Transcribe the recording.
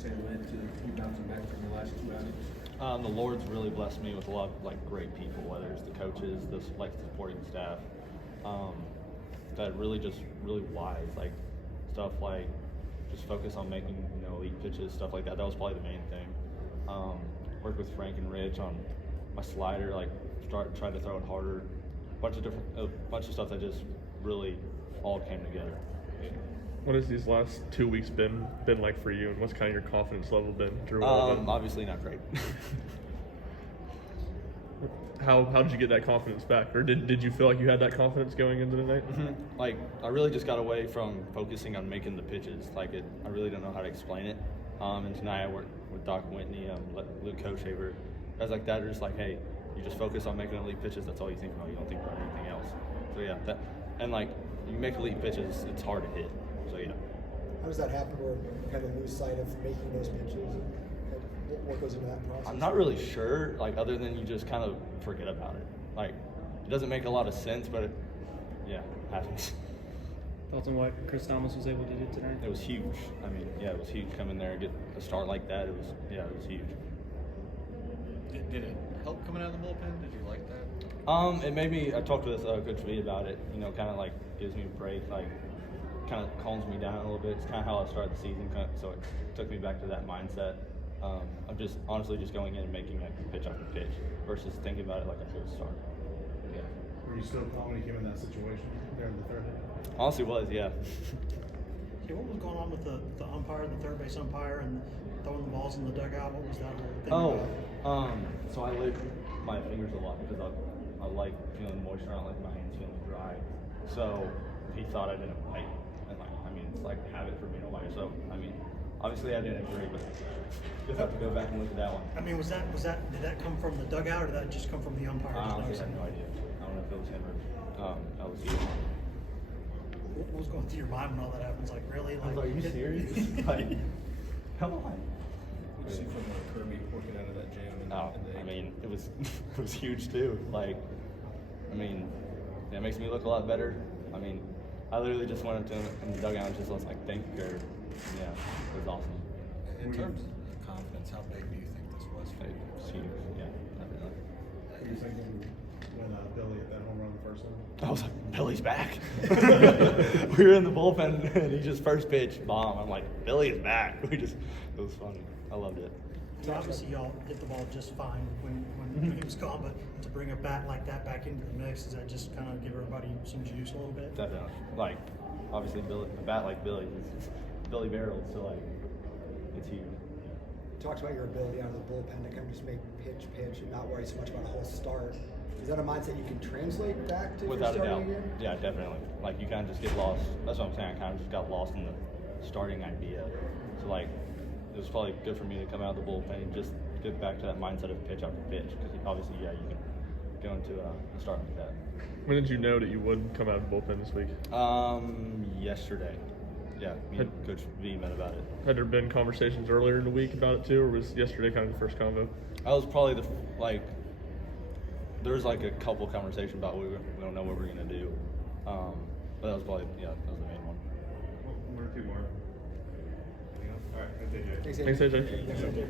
say led to you bouncing back from the last 2 outings? The Lord's really blessed me with a lot of great people, whether it's the coaches, the supporting staff, that really wise, stuff like just focus on making elite pitches, stuff like that. That was probably the main thing. Worked with Frank and Rich on my slider, tried to throw it harder. A bunch of stuff that just really all came together. What has these last 2 weeks been like for you, and what's kind of your confidence level been through all of it? Obviously not great. How did you get that confidence back, or did you feel like you had that confidence going into the night? Mm-hmm. I really just got away from focusing on making the pitches. I really don't know how to explain it. And tonight I worked with Doc Whitney, Luke Koshaver, guys like that are just like, hey, you just focus on making elite pitches. That's all you think about. You don't think about anything else. So yeah, you make elite pitches, it's hard to hit. So yeah. How does that happen where you kind of lose sight of making those pitches? What goes into that process? I'm not really sure, other than you just kind of forget about it. It doesn't make a lot of sense, but it happens. Thoughts on what Chris Thomas was able to do tonight? It was huge. It was huge coming there and get a start like that. It was huge. Did it help coming out of the bullpen? Did you like that? It made me. I talked with Coach V about it. Kind of gives me a break. Kind of calms me down a little bit. It's kind of how I started the season. So it took me back to that mindset. I'm just honestly just going in and making pitch after pitch versus thinking about it like a full start. Yeah. Were you still calm when you came in that situation there in the third? Honestly, was yeah. Okay, what was going on with the umpire, the third base umpire, and throwing the balls in the dugout? What was that whole thing about? So I lick my fingers a lot because I like feeling moisture. I don't like my hands feeling dry. So he thought I didn't like, and it's like habit for me to like. So obviously I didn't agree, but just have to go back and look at that one. Was that did that come from the dugout, or did that just come from the umpire? I honestly have no idea. I don't know if it was him or LSU. What was going through your mind when all that happens? Really? I was like, are you serious? Come on. What did you see from Kirby working out of that jam? It was huge too. It makes me look a lot better. I literally just went up to him in the dugout and just was like, thank you, Kirby. Yeah, it was awesome. In terms of confidence, how big do you think this was for you? It was huge. Yeah, definitely. What were you thinking when Billy hit that home run the first time? I was like, Billy's back. We were in the bullpen and he just first pitch bomb. I'm like, Billy is back. It was funny. I loved it. So obviously y'all hit the ball just fine when he was gone, but to bring a bat like that back into the mix, does that just kind of give everybody some juice a little bit? Definitely. Obviously, a bat like Billy is Billy barrels, so it's huge. You talked about your ability out of the bullpen to kind of just make pitch, and not worry so much about a whole start. Is that a mindset you can translate back to Without a doubt. Again? Yeah, definitely. You kind of just get lost. That's what I'm saying. I kind of just got lost in the starting idea. So it was probably good for me to come out of the bullpen and just get back to that mindset of pitch after pitch. Because obviously, you can go into a start like that. When did you know that you would come out of the bullpen this week? Yesterday. Yeah, me and Coach V met about it. Had there been conversations earlier in the week about it too, or was yesterday kind of the first convo? I was probably there was a couple conversations about we don't know what we're gonna do, but that was probably that was the main one. One or two more. All right, thanks, AJ. Thanks, AJ. Thanks, AJ.